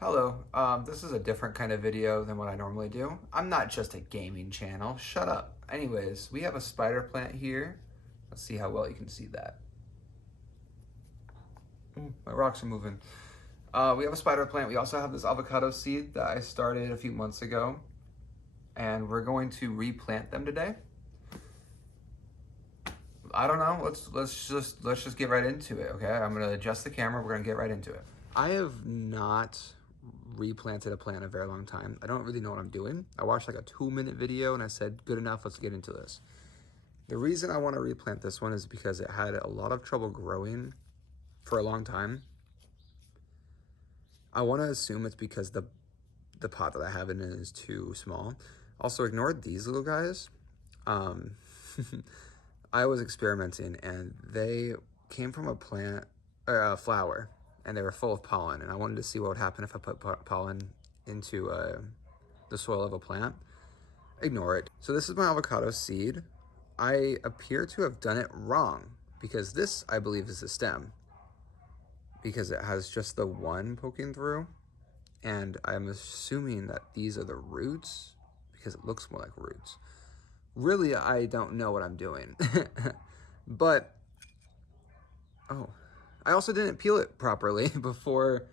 Hello, this is a different kind of video than what I normally do. I'm not just a gaming channel, shut up. Anyways, we have a spider plant here. Let's see how well you can see that. My rocks are moving. We have a spider plant. We also have this avocado seed that I started a few months ago, and we're going to replant them today. I don't know. Let's just get right into it, okay? I'm gonna adjust the camera. We're gonna get right into it. I have not replanted a plant in a very long time. I don't really know what I'm doing. I watched like a 2-minute video and I said, good enough, let's get into this. The reason I want to replant this one is because it had a lot of trouble growing for a long time. I want to assume it's because the pot that I have in it is too small. Also, ignore these little guys. I was experimenting and they came from a plant, or a flower, and they were full of pollen, and I wanted to see what would happen if I put pollen into the soil of a plant. Ignore it. So this is my avocado seed. I appear to have done it wrong because this, I believe, is the stem because it has just the one poking through, and I'm assuming that these are the roots because it looks more like roots. Really, I don't know what I'm doing. But, oh, I also didn't peel it properly before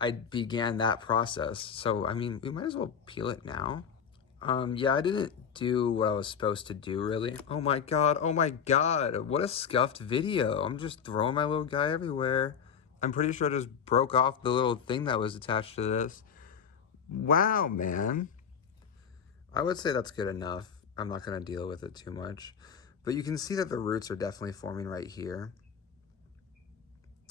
I began that process. So, I mean, we might as well peel it now. Yeah, I didn't do what I was supposed to do, really. Oh my God, what a scuffed video. I'm just throwing my little guy everywhere. I'm pretty sure I just broke off the little thing that was attached to this. Wow, man. I would say that's good enough. I'm not gonna deal with it too much. But you can see that the roots are definitely forming right here.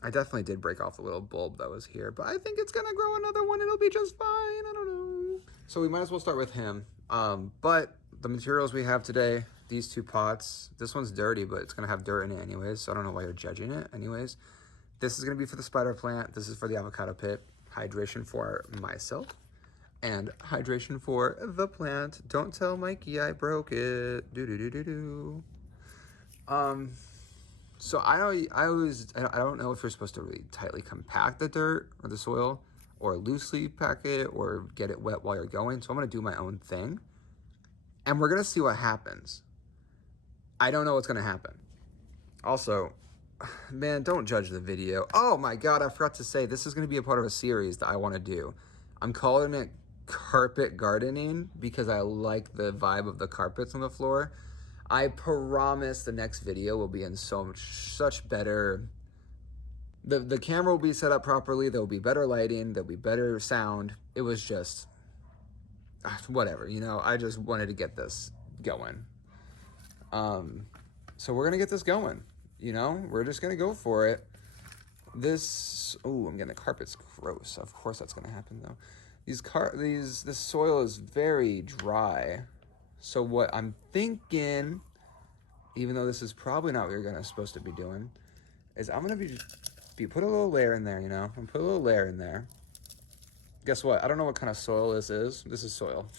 I definitely did break off a little bulb that was here, but I think it's gonna grow another one. It'll be just fine, I don't know. So we might as well start with him. But the materials we have today, these two pots, this one's dirty, but it's gonna have dirt in it anyways, so I don't know why you're judging it anyways. This is gonna be for the spider plant. This is for the avocado pit. Hydration for myself and hydration for the plant. Don't tell Mikey I broke it. So I don't know if you're supposed to really tightly compact the dirt or the soil or loosely pack it or get it wet while you're going. So I'm gonna do my own thing and we're gonna see what happens. I don't know what's gonna happen. Also, man, don't judge the video. Oh my God, I forgot to say, this is gonna be a part of a series that I wanna do. I'm calling it carpet gardening because I like the vibe of the carpets on the floor. I promise the next video will be in such better, the camera will be set up properly, there will be better lighting, there'll be better sound. It was just, whatever, you know, I just wanted to get this going. So we're gonna get this going, you know, we're just gonna go for it. This, oh, I'm getting the carpet's gross. Of course that's gonna happen though. This soil is very dry. So what I'm thinking, even though this is probably not what you're supposed to be doing, is I'm gonna put a little layer in there, you know? I'm gonna put a little layer in there. Guess what? I don't know what kind of soil this is. This is soil.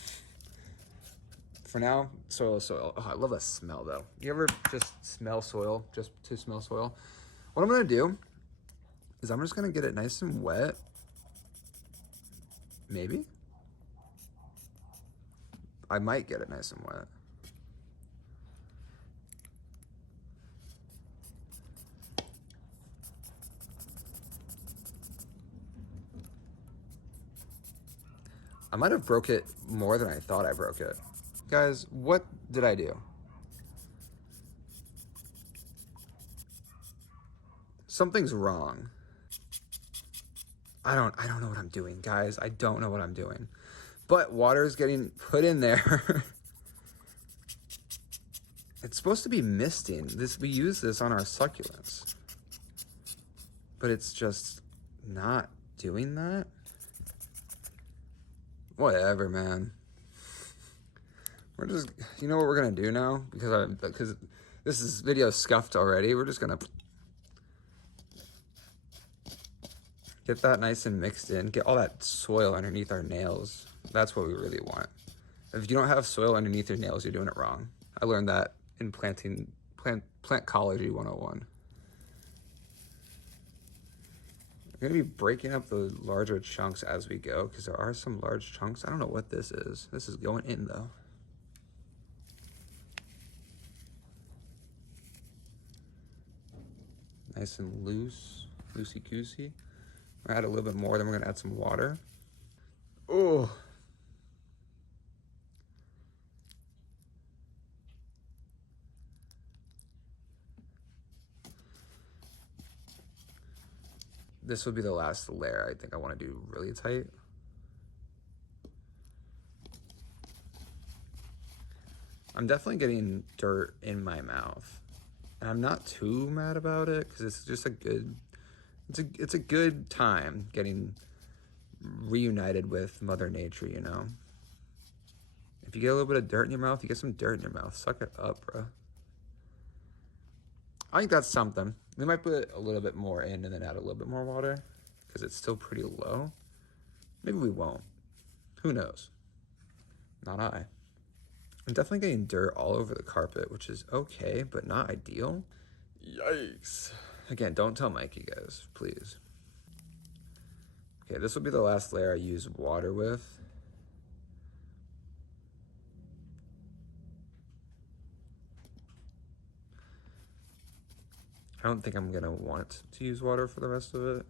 For now, soil is soil. Oh, I love that smell though. You ever just smell soil, just to smell soil? What I'm gonna do is I'm just gonna get it nice and wet. Maybe. I might get it nice and wet. I might have broke it more than I thought I broke it. Guys, what did I do? Something's wrong. I don't know what I'm doing, guys. I don't know what I'm doing. But water is getting put in there. It's supposed to be misting. We use this on our succulents. But it's just not doing that. Whatever, man. We're just, you know what we're gonna do now? Because this video is scuffed already. We're just gonna get that nice and mixed in. Get all that soil underneath our nails. That's what we really want. If you don't have soil underneath your nails, you're doing it wrong. I learned that in plantology 101. I'm gonna be breaking up the larger chunks as we go because there are some large chunks. I don't know what this is. This is going in though. Nice and loose, loosey-goosey. We're gonna add a little bit more, then we're gonna add some water. Oh. This would be the last layer. I think I want to do really tight. I'm definitely getting dirt in my mouth. And I'm not too mad about it because it's just a good, it's a good time getting reunited with Mother Nature, you know? If you get a little bit of dirt in your mouth, you get some dirt in your mouth. Suck it up, bro. I think that's something. We might put a little bit more in and then add a little bit more water because it's still pretty low. Maybe we won't. Who knows? Not I. I'm definitely getting dirt all over the carpet, which is okay, but not ideal. Yikes. Again, don't tell Mikey, guys, please. Okay, this will be the last layer I use water with. I don't think I'm gonna want to use water for the rest of it.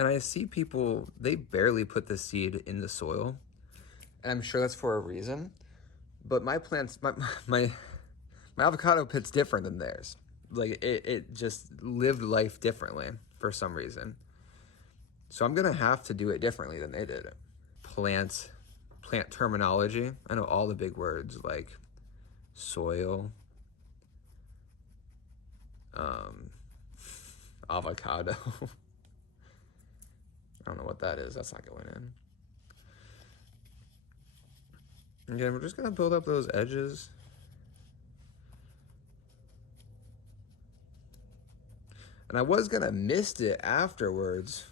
And I see people, they barely put the seed in the soil. And I'm sure that's for a reason. But my plants, my avocado pit's different than theirs. Like it just lived life differently for some reason. So I'm gonna have to do it differently than they did. Plant terminology. I know all the big words like soil, avocado. I don't know what that is. That's not going in. Again, we're just gonna build up those edges. And I was gonna mist it afterwards,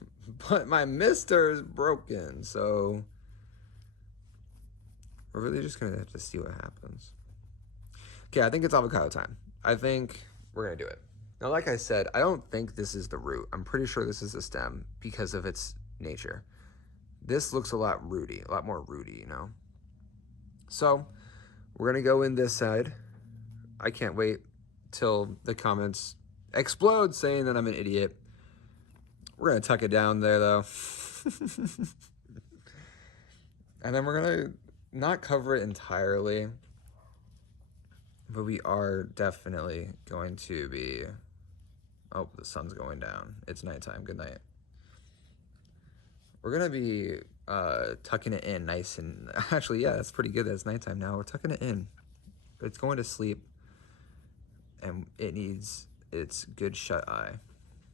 but my mister is broken, so we're really just gonna have to see what happens. Okay, I think it's avocado time. I think we're gonna do it. Now, like I said, I don't think this is the root. I'm pretty sure this is the stem because of its nature. This looks a lot rooty, a lot more rooty, you know? So we're gonna go in this side. I can't wait till the comments explode saying that I'm an idiot. We're gonna tuck it down there though. And then we're gonna not cover it entirely, but we are definitely going to be, oh, the sun's going down. It's nighttime, good night. We're gonna be tucking it in nice and, actually, yeah, that's pretty good that it's nighttime now. We're tucking it in. It's going to sleep and it needs its good shut eye. I'm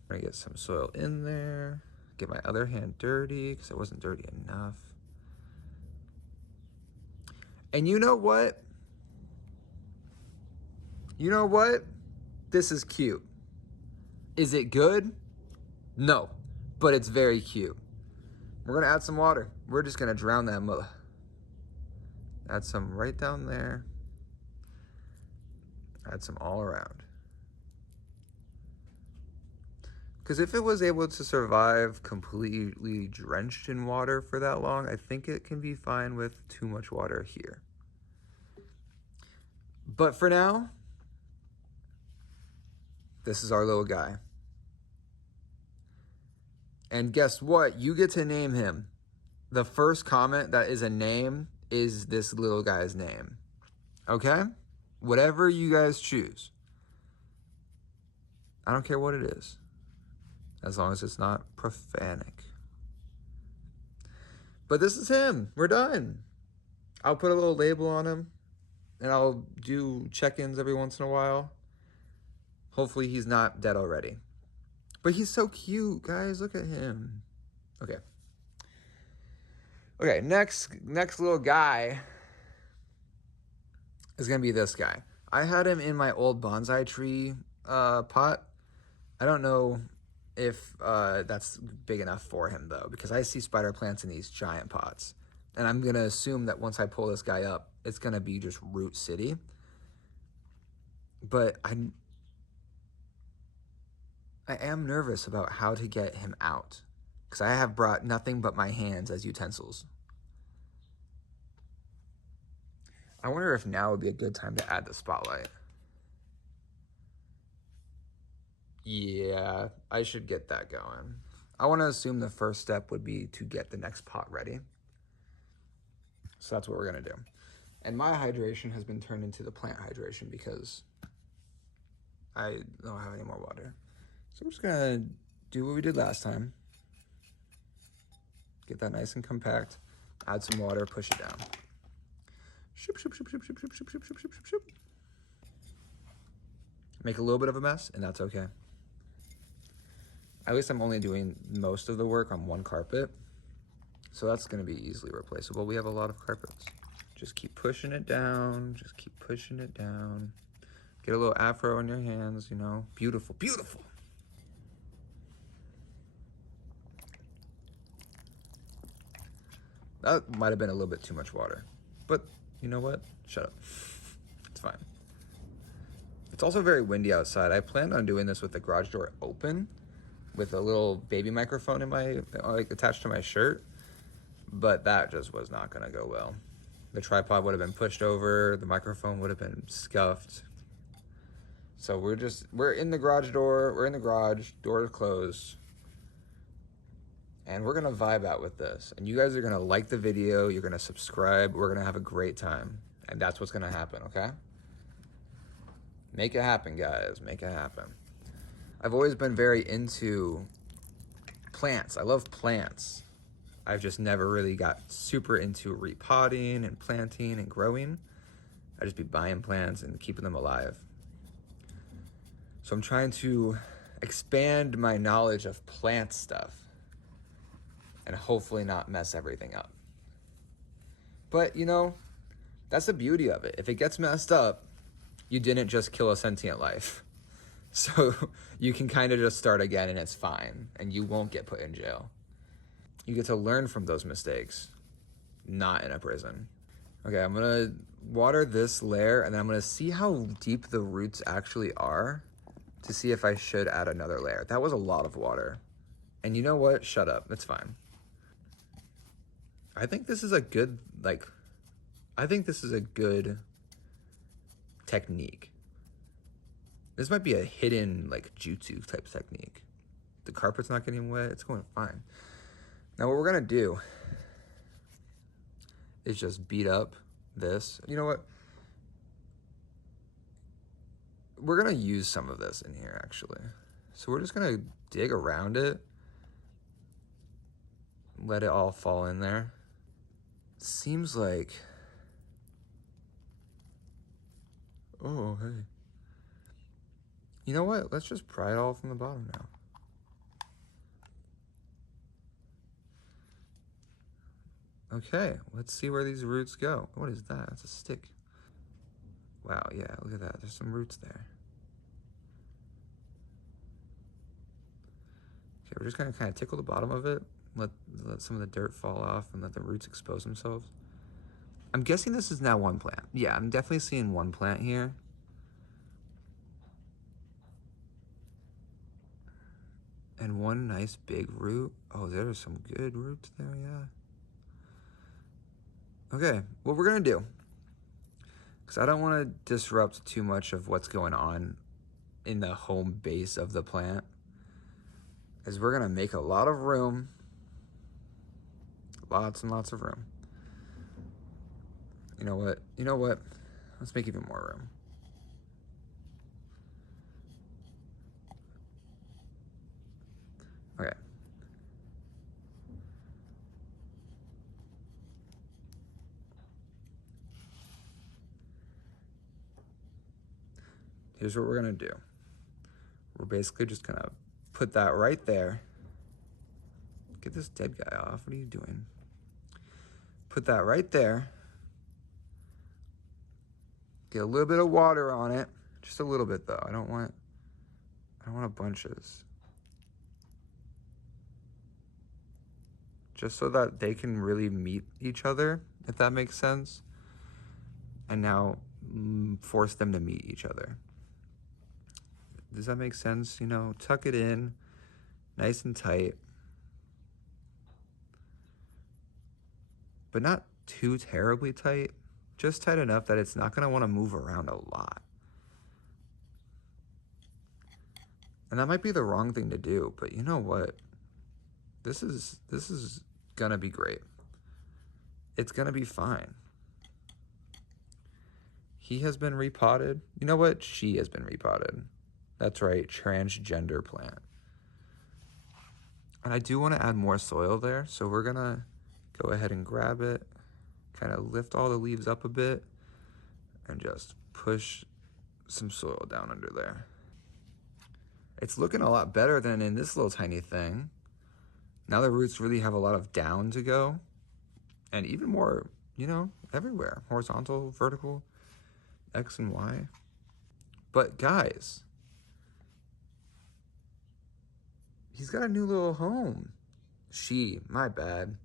gonna get some soil in there, get my other hand dirty because it wasn't dirty enough. And you know what? You know what? This is cute. Is it good? No, but it's very cute. We're gonna add some water. We're just gonna drown that mother. Add some right down there. Add some all around. Because if it was able to survive completely drenched in water for that long, I think it can be fine with too much water here. But for now, this is our little guy. And guess what? You get to name him. The first comment that is a name is this little guy's name. Okay? Whatever you guys choose. I don't care what it is. As long as it's not profanic. But this is him. We're done. I'll put a little label on him. And I'll do check-ins every once in a while. Hopefully he's not dead already. But he's so cute, guys. Look at him. Okay. Okay, next little guy is going to be this guy. I had him in my old bonsai tree pot. I don't know if that's big enough for him, though, because I see spider plants in these giant pots. And I'm going to assume that once I pull this guy up, it's going to be just root city. But I am nervous about how to get him out, because I have brought nothing but my hands as utensils. I wonder if now would be a good time to add the spotlight. Yeah, I should get that going. I want to assume the first step would be to get the next pot ready. So that's what we're going to do. And my hydration has been turned into the plant hydration because I don't have any more water. So we're just going to do what we did last time. Get that nice and compact. Add some water, push it down. Shoop, shoop, shoop, shoop, shoop, shoop, shoop, shoop, shoop, shoop, shoop, shoop. Make a little bit of a mess, and that's okay. At least I'm only doing most of the work on one carpet, so that's going to be easily replaceable. We have a lot of carpets. Just keep pushing it down. Just keep pushing it down. Get a little afro in your hands, you know. Beautiful, beautiful. That might have been a little bit too much water, but you know what? Shut up. It's fine. It's also very windy outside. I planned on doing this with the garage door open, with a little baby microphone in my, like, attached to my shirt, but that just was not gonna go well. The tripod would have been pushed over, the microphone would have been scuffed. So we're in the garage door, we're in the garage, door is closed, and we're gonna vibe out with this. And you guys are gonna like the video, you're gonna subscribe, we're gonna have a great time. And that's what's gonna happen, okay? Make it happen, guys, make it happen. I've always been very into plants. I love plants. I've just never really got super into repotting and planting and growing. I just be buying plants and keeping them alive. So I'm trying to expand my knowledge of plant stuff and hopefully not mess everything up. But, you know, that's the beauty of it. If it gets messed up, you didn't just kill a sentient life. So you can kind of just start again and it's fine and you won't get put in jail. You get to learn from those mistakes, not in a prison. Okay, I'm gonna water this layer and then I'm gonna see how deep the roots actually are to see if I should add another layer. That was a lot of water. And you know what? Shut up, it's fine. I think this is a good, technique. This might be a hidden, jutsu type technique. The carpet's not getting wet, it's going fine. Now what we're gonna do is just beat up this. You know what? We're gonna use some of this in here actually. So we're just gonna dig around it, let it all fall in there. Seems like, oh, hey. You know what? Let's just pry it all from the bottom now. Okay, let's see where these roots go. What is that? That's a stick. Wow, yeah, look at that. There's some roots there. Okay, we're just gonna kind of tickle the bottom of it, let some of the dirt fall off and let the roots expose themselves. I'm guessing this is now one plant. Yeah, I'm definitely seeing one plant here. And one nice big root. Oh, there's some good roots there, yeah. Okay, what we're gonna do, because I don't want to disrupt too much of what's going on in the home base of the plant, is we're gonna make a lot of room, lots and lots of room. You know what? Let's make even more room. Okay. Here's what we're gonna do. We're basically just gonna put that right there. Get this dead guy off. What are you doing? Put that right there. Get a little bit of water on it. Just a little bit though. I don't want bunches. Just so that they can really meet each other, if that makes sense. And now force them to meet each other. Does that make sense? You know, tuck it in nice and tight, but not too terribly tight. Just tight enough that it's not going to want to move around a lot. And that might be the wrong thing to do, but you know what? This is going to be great. It's going to be fine. He has been repotted. You know what? She has been repotted. That's right, transgender plant. And I do want to add more soil there, so we're going to go ahead and grab it, kind of lift all the leaves up a bit, and just push some soil down under there. It's looking a lot better than in this little tiny thing. Now the roots really have a lot of down to go, and even more, you know, everywhere. Horizontal, vertical, X and Y. But guys, he's got a new little home. My bad.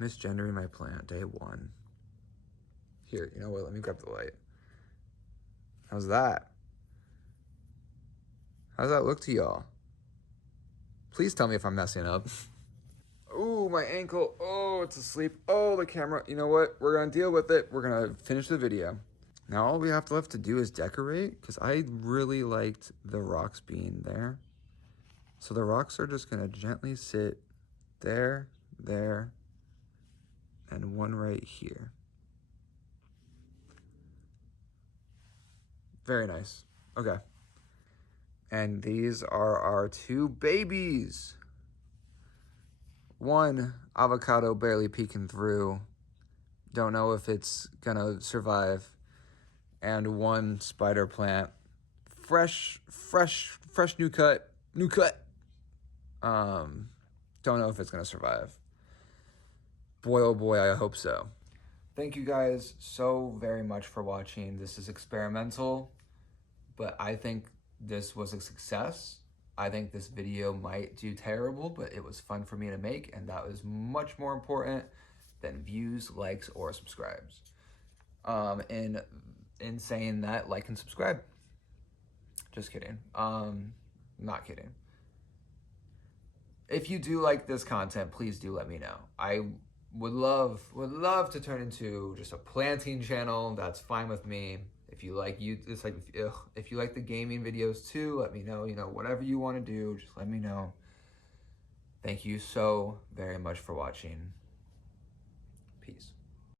Misgendering my plant, day 1. Here, you know what, let me grab the light. How's that? How's that look to y'all? Please tell me if I'm messing up. Oh, my ankle. Oh, it's asleep. Oh, the camera. You know what? We're going to deal with it. We're going to finish the video. Now all we have left to do is decorate, because I really liked the rocks being there. So the rocks are just going to gently sit there, there, and one right here. Very nice. Okay. And these are our 2 babies. One avocado barely peeking through. Don't know if it's gonna survive. And one spider plant. Fresh new cut. Don't know if it's gonna survive. Boy, oh boy, I hope so. Thank you guys so very much for watching. This is experimental, but I think this was a success. I think this video might do terrible, but it was fun for me to make, and that was much more important than views, likes, or subscribes. In saying that, like and subscribe. Just kidding. Not kidding. If you do like this content, please do let me know. I would love to turn into just a planting channel. That's fine with me. If you like if you like the gaming videos too, let me know. You know, whatever you want to do, just let me know. Thank you so very much for watching. Peace.